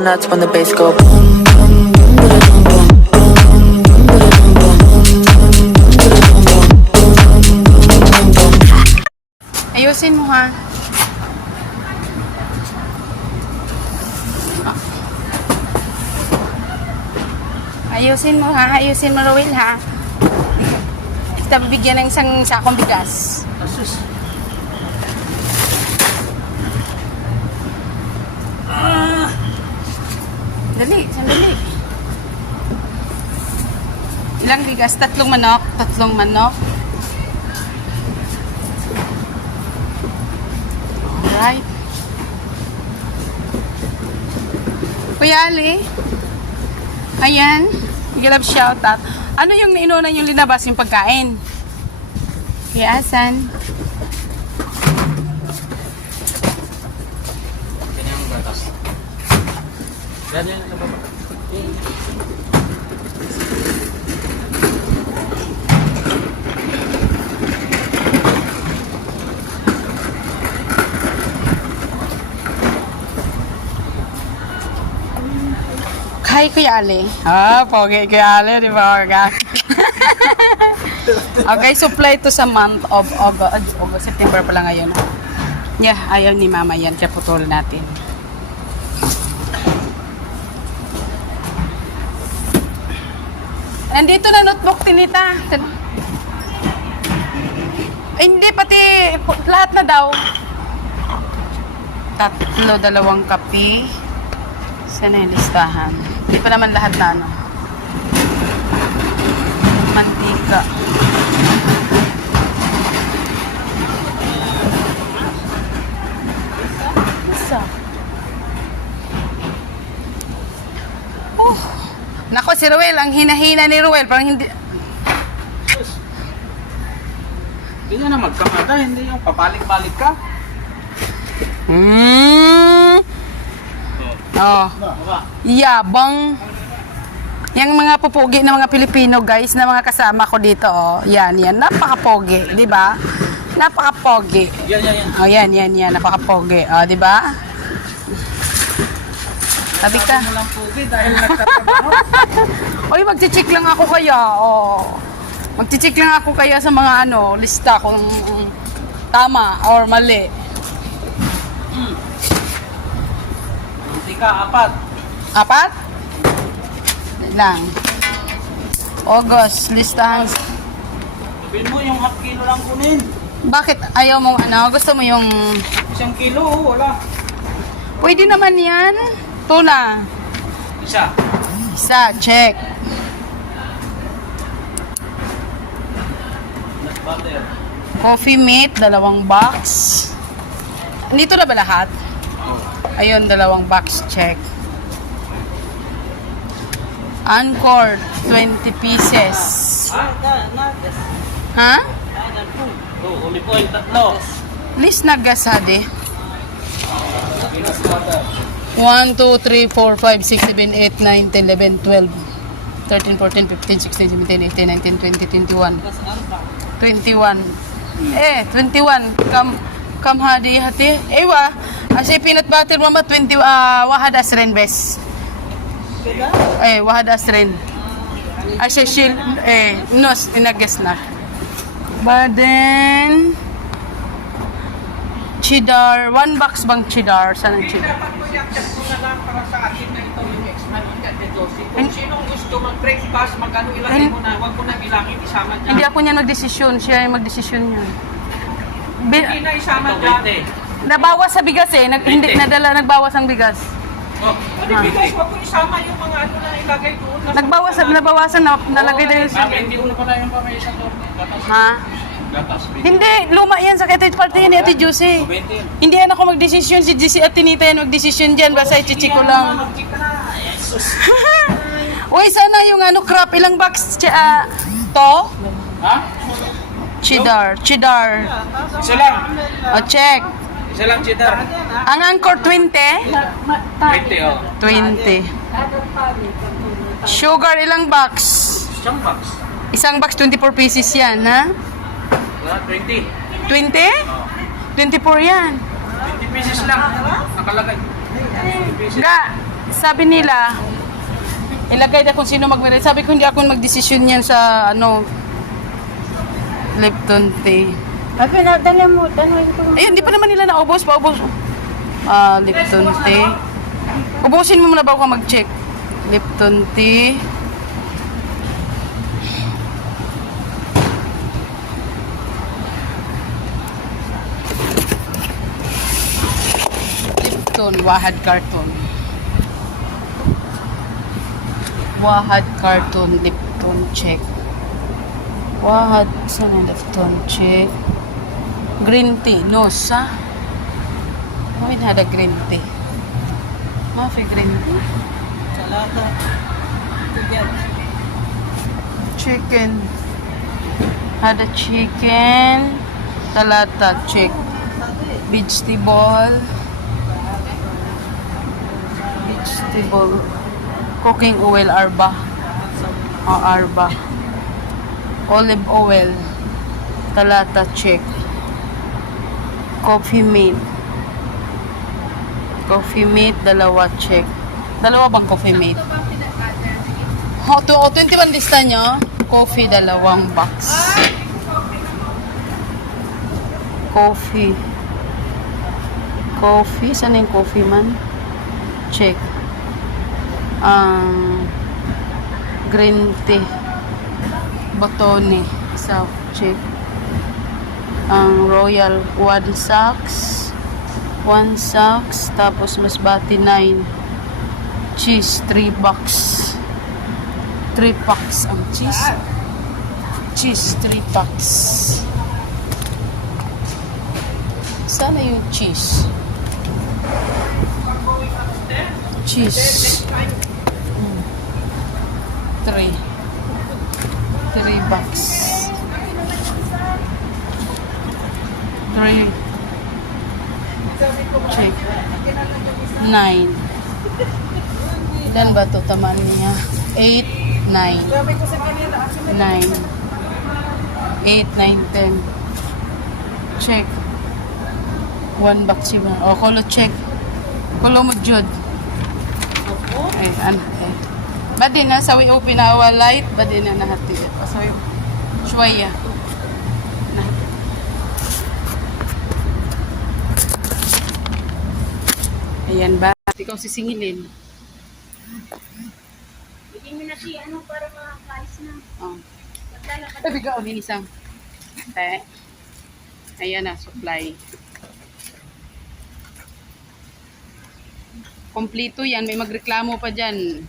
nuts when the bass go boom, boom, boom, ba-da-dum, boom, Ayusin mo ha. Ayusin mo ha. Ayusin mo, Rowel ha. Kita bibigyan ng isang sakong bigas. Asus. Dali, sandali. Ilang bigas? Tatlong manok. Tatlong manok. Alright. Kuya Ali. Ayan. Give shout out. Ano yung inuna yung linabas yung pagkain? Kaya asan? Kanyang gatas. Yan yan. Hi, Kuya Ali. Pogi Kuya Ali, di ba? Okay, supply to sa month of August, September pa lang ngayon. Yeah, ayaw ni Mama yan, kaya putol natin. Nandito na notebook, Tinita. Hindi, pati lahat na daw. Tatlo, dalawang kape. Sana yung listahan. Hindi pa naman lahat na ano. Mantika. Isa. Nako, si Ruel. Ang hina-hina ni Ruel. Parang hindi... Hindi na magkamata. Hindi yung papalik-balik ka. Oh. Yabang. Yung mga pupugi na mga Pilipino, guys, na mga kasama ko dito, oh. Yan. Napaka-pogi, di ba? Napaka-pogi. Yan. Oh, yan. Napaka-pogi. Oh, di ba? Sabi ka. Sabi mo lang pugi dahil nagtatrabaho. Oy, magche-check lang ako kaya. Oh. Magche-check lang ako kaya sa mga ano, lista kung tama or mali. Mantika, 4. 4? Lang. August, listahan. Sabihin mo yung half kilo lang kunin. Bakit ayaw mong ano? Gusto mo yung... 1 kilo, wala. Pwede naman yan. Tuna. Isa. Isa, check. Nut butter. Coffee mate, 2 box. Dito na ba lahat? Ayun, 2 box, check. Anchor, 20 pieces. Ha? Olive oil, 3. List na gasade. Peanut butter. 1, 2, 3, 4, 5, 6, 7, 8, 9, 10, 11, 12, 13, 14, 15, 16, 17, 18, 19, 20, 21. 21. 21. Come hadi hati. Ewa. Asi peanut butter mama 20 wahadas rin bes. Wahadas rin. Asi shil nos inages na. But then cheddar, 1 box bang cheddar? Saan ang cheddar? Kung sinong gusto mag-breakfast, mag-ano ilagay mo na, huwag mo na bilangin, isama dyan. Hindi ako niya nagdesisyon, siya yung magdesisyon niya. Hindi na isama dyan. Nabawas sa bigas eh, hindi nagbawas ang bigas. Oh, ano bigas, huwag mo isama yung mga ano na ilagay doon. Nabawasan na nalagay na yun. Hindi ulo pa tayo pa may isang doon. Gatas. Ha? Gatas. Hindi, luma yan sa Ketay Party ni Ate Juicy. 20. Hindi yan ako magdesisyon, si Juicy at Tinita yan magdesisyon dyan, basta i-check ko lang. Uy, sana yung ano, crap, ilang box to? Ha? Cheddar. Isa lang. O, check. Isa lang cheddar. Ang Anchor 20? 20 oh. 20. Sugar, ilang box? Isang box. Isang box, 24 pieces yan, ha? 20. 20? Oh. 24 yan. 20 pieces lang. Nakalagay. 20 pieces. Ga, sabi nila, ilagay na kung sino magme-rate. Sabi ko, hindi ako magdesisyon yan sa, ano, Lipton tea. Abi, dali mo. Tanungin ko. Ayun, hindi pa naman nila naubos. Paubos. Lipton tea. Ubusin mo muna bago ka mag-check. Lipton tea. Lipton, Wahad carton. Wahad carton, Lipton, check. Wahad, saan ang Lipton, check. Green tea, Nosa. Mawin hada green tea. Mafi green tea. Salata. Chicken. Hada chicken. Talata, check. Vegetable. Vegetable. Cooking oil, arba. Arba. Olive oil. Talata, check. Coffee mate. Coffee mate, dalawa, check. Dalawa bang coffee mate? 21 lista nyo. Coffee, dalawang box. Coffee. Coffee, saan yung coffee man? Check. Green tea. Botone. Isa, check. Royal 1 sacks. 1 sacks. Tapos masbati 9. Cheese 3 box. 3 packs ang cheese. Cheese 3 packs. Sana yung cheese. Cheese. 3 bucks. 3. Check. 9. Ilan ba ito tamaan niya? 8, 9. 9. 8, 9, 10. Check. 1 box yun. O, kulo check. Kulo mo jud. Ay, ano. Eh. Badi na, sawi open na light. Badi na nahati. Sawi, shwaya. Ayan ba? Ikaw sisingilin. Bigyan mo na siya, ano, para makakalis na. Oh. Ay, bigaw. Hinisang. Okay. Ayan na, supply. Kompleto yan. May magreklamo pa dyan.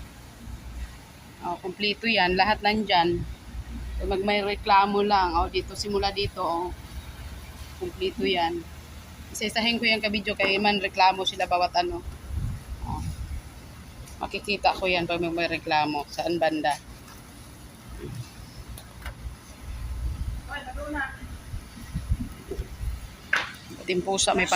Oh, kompleto yan. Lahat nandyan. So, may reklamo lang. Oh, dito, simula dito. Oh. Kompleto yan. Isa-isahin ko yung kabidyo kaya man reklamo sila bawat ano. Oh. Makikita ko yan pag may reklamo. Saan banda? Timpusa may